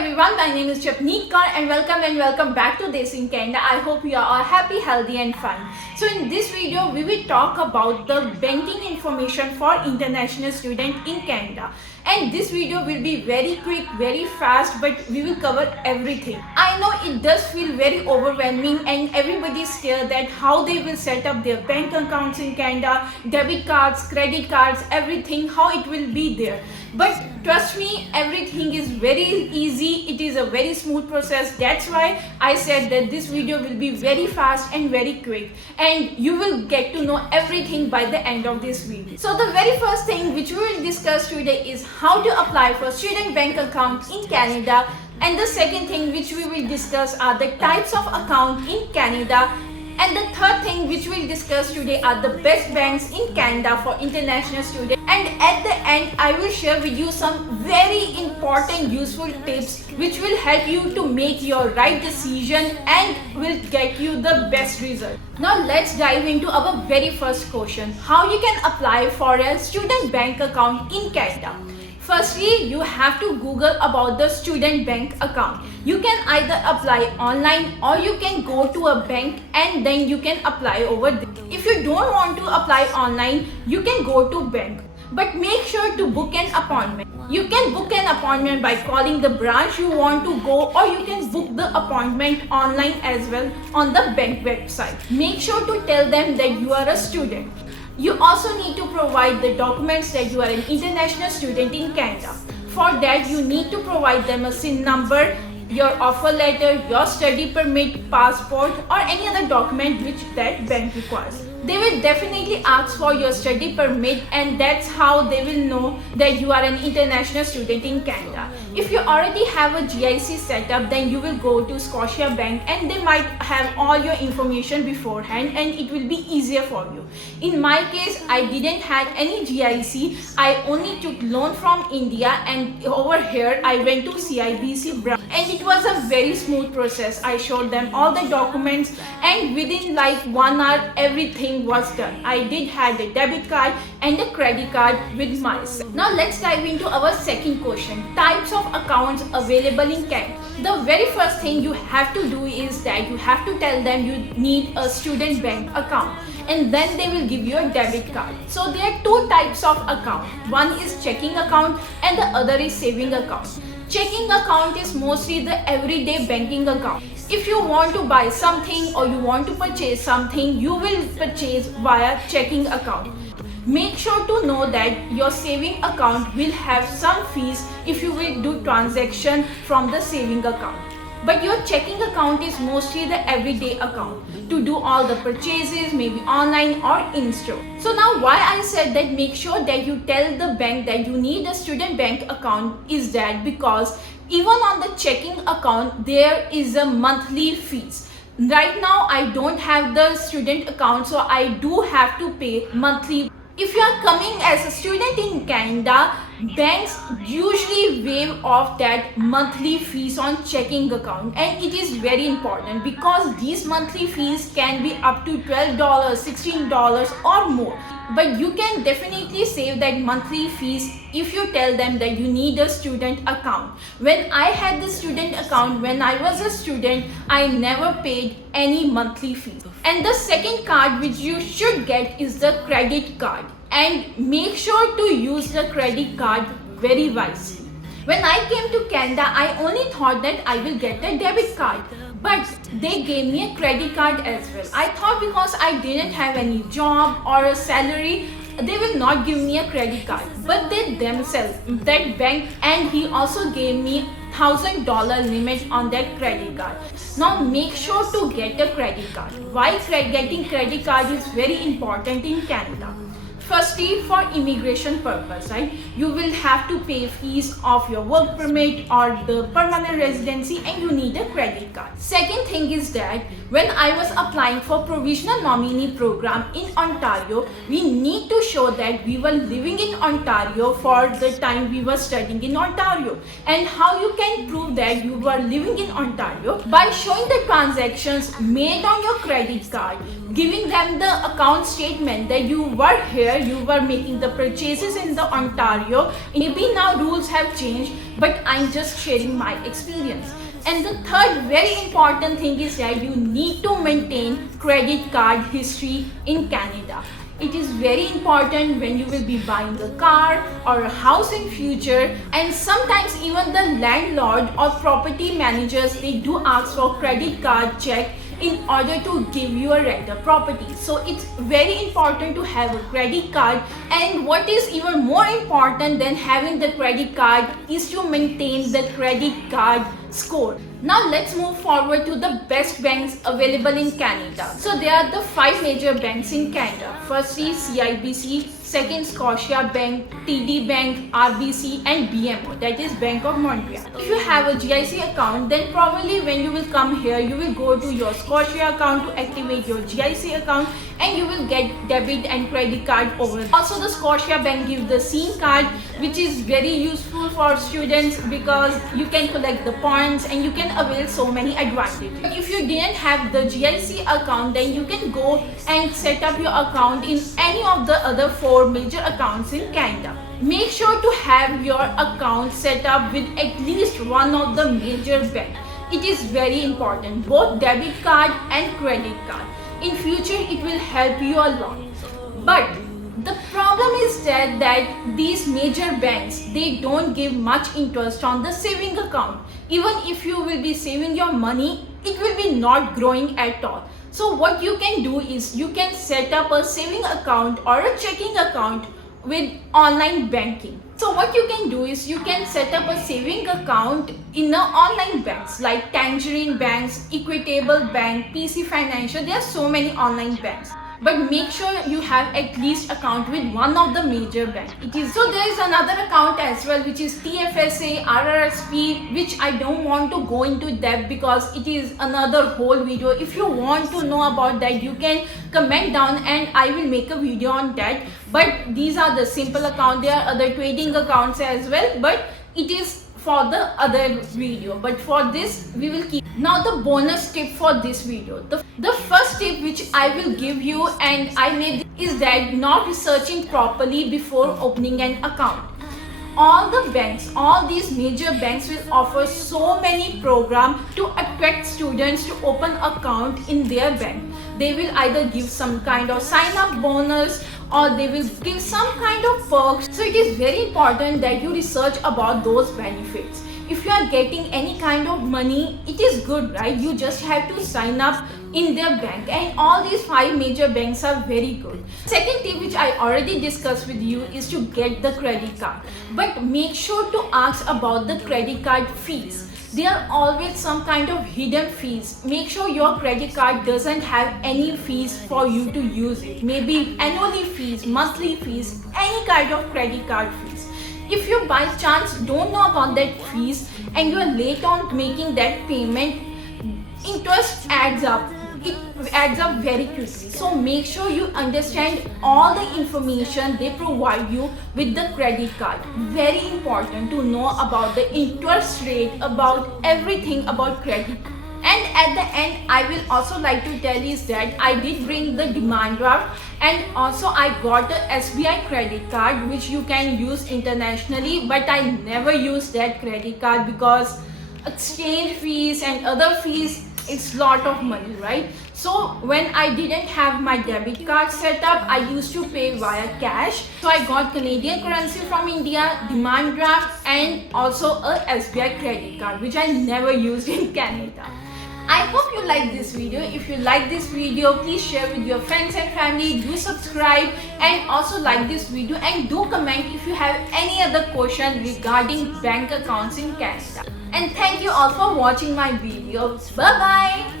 everyone, my name is Chapneet Kaur and welcome back to Desiincanada. I hope you are all happy, healthy and fun. So in this video, we will talk about the banking information for international students in Canada. And this video will be very quick, very fast, but we will cover everything. I know it does feel very overwhelming and everybody is scared that how they will set up their bank accounts in Canada, debit cards, credit cards, everything, how it will be there. But trust me, everything is very easy. It is a very smooth process. That's why I said that this video will be very fast and very quick, and you will get to know everything by the end of this video. So the very first thing which we will discuss today is how to apply for student bank account in Canada, and the second thing which we will discuss are the types of account in Canada. And the third thing which we'll discuss today are the best banks in Canada for international students. And at the end, I will share with you some very important useful tips which will help you to make your right decision and will get you the best result. Now let's dive into our very first question. How you can apply for a student bank account in Canada. Firstly, you have to Google about the student bank account. You can either apply online or you can go to a bank and then you can apply over there. If you don't want to apply online, you can go to bank. But make sure to book an appointment. You can book an appointment by calling the branch you want to go, or you can book the appointment online as well on the bank website. Make sure to tell them that you are a student. You also need to provide the documents that you are an international student in Canada. For that, you need to provide them a SIN number, your offer letter, your study permit, passport, or any other document which that bank requires. They will definitely ask for your study permit, and that's how they will know that you are an international student in Canada. If you already have a GIC set up, then you will go to Scotia Bank and they might have all your information beforehand and it will be easier for you. In my case, I didn't have any GIC. I only took loan from India, and over here I went to CIBC branch and it was a very smooth process. I showed them all the documents and within like 1 hour everything was done. I did have a debit card and a credit card with myself. Now let's dive into our second question. Types of accounts available in Canada. The very first thing you have to do is that you have to tell them you need a student bank account, and then they will give you a debit card. So there are two types of account. One is checking account and the other is saving account. Checking account is mostly the everyday banking account. If you want to buy something or you want to purchase something, you will purchase via checking account. Make sure to know that your saving account will have some fees if you will do transaction from the saving account. But your checking account is mostly the everyday account to do all the purchases, maybe online or in store. So now why I said that make sure that you tell the bank that you need a student bank account is that because even on the checking account, there is a monthly fees. Right now, I don't have the student account, so I do have to pay monthly. If you are coming as a student in Canada, banks usually waive off that monthly fees on checking account, and it is very important because these monthly fees can be up to $12, $16 or more. But you can definitely save that monthly fees if you tell them that you need a student account. When I had the student account, when I was a student, I never paid any monthly fee. And the second card which you should get is the credit card. And make sure to use the credit card very wisely. When I came to Canada, I only thought that I will get a debit card. But they gave me a credit card as well. I thought because I didn't have any job or a salary, they will not give me a credit card. But they themselves, that bank, and he also gave me $1,000 limit on that credit card. Now make sure to get a credit card. Why getting credit card is very important in Canada. Firstly, for immigration purpose, right? You will have to pay fees of your work permit or the permanent residency, and you need a credit card. Second thing is that when I was applying for provisional nominee program in Ontario, we need to show that we were living in Ontario for the time we were studying in Ontario. And how you can prove that you were living in Ontario? By showing the transactions made on your credit card giving them the account statement that you were here, you were making the purchases in the Ontario. Maybe now rules have changed, but I'm just sharing my experience. And the third very important thing is that you need to maintain credit card history in Canada. It is very important when you will be buying a car or a house in future, and sometimes even the landlord or property managers, they do ask for credit card check in order to give you a rental property. So it's very important to have a credit card, and what is even more important than having the credit card is to maintain the credit card score. Now let's move forward to the best banks available in Canada. So there are the 5 major banks in Canada. Firstly, CIBC, second Scotia Bank, TD Bank, RBC and BMO, that is Bank of Montreal. If you have a GIC account, then probably when you will come here, you will go to your Scotia account to activate your GIC account, and you will get debit and credit card over. Also the Scotia Bank gives the SIM card, which is very useful for students because you can collect the points and you can avail so many advantages. If you didn't have the GIC account, then you can go and set up your account in any of the other 4 major accounts in Canada. Make sure to have your account set up with at least one of the major banks. It is very important, both debit card and credit card. In future, it will help you a lot. But the problem is that these major banks, they don't give much interest on the saving account. Even if you will be saving your money, it will be not growing at all. So what you can do is you can set up a saving account or a checking account with online banking. So what you can do is you can set up a saving account in the online banks like Tangerine Banks, Equitable Bank, PC Financial. There are so many online banks. But make sure you have at least account with one of the major banks. So there is another account as well, which is TFSA, RRSP, which I don't want to go into depth because it is another whole video. If you want to know about that, you can comment down and I will make a video on that. But these are the simple accounts. There are other trading accounts as well, but it is for the other video. But for this, we will keep. Now the bonus tip for this video. The first tip which I will give you, and I made, is that not researching properly before opening an account. All the banks, all these major banks will offer so many programs to attract students to open account in their bank. They will either give some kind of sign up bonus or they will give some kind of perks. So it is very important that you research about those benefits. If you are getting any kind of money, it is good, right? You just have to sign up in their bank, and all these 5 major banks are very good. Second tip which I already discussed with you is to get the credit card, but make sure to ask about the credit card fees. There are always some kind of hidden fees. Make sure your credit card doesn't have any fees for you to use it. Maybe annually fees, monthly fees, any kind of credit card fees. If you by chance don't know about that fees and you are late on making that payment, interest adds up. It adds up very quickly. So make sure you understand all the information they provide you with the credit card. Very important to know about the interest rate, about everything about credit. And at the end, I will also like to tell you that I did bring the demand draft, and also I got the SBI credit card which you can use internationally, but I never use that credit card because exchange fees and other fees, it's lot of money, right? So when I didn't have my debit card set up, I used to pay via cash. So I got Canadian currency from India, demand draft, and also a SBI credit card which I never used in Canada. I hope you like this video. If you like this video, please share with your friends and family. Do subscribe and also like this video, and do comment if you have any other question regarding bank accounts in Canada. And thank you all for watching my video. Bye bye.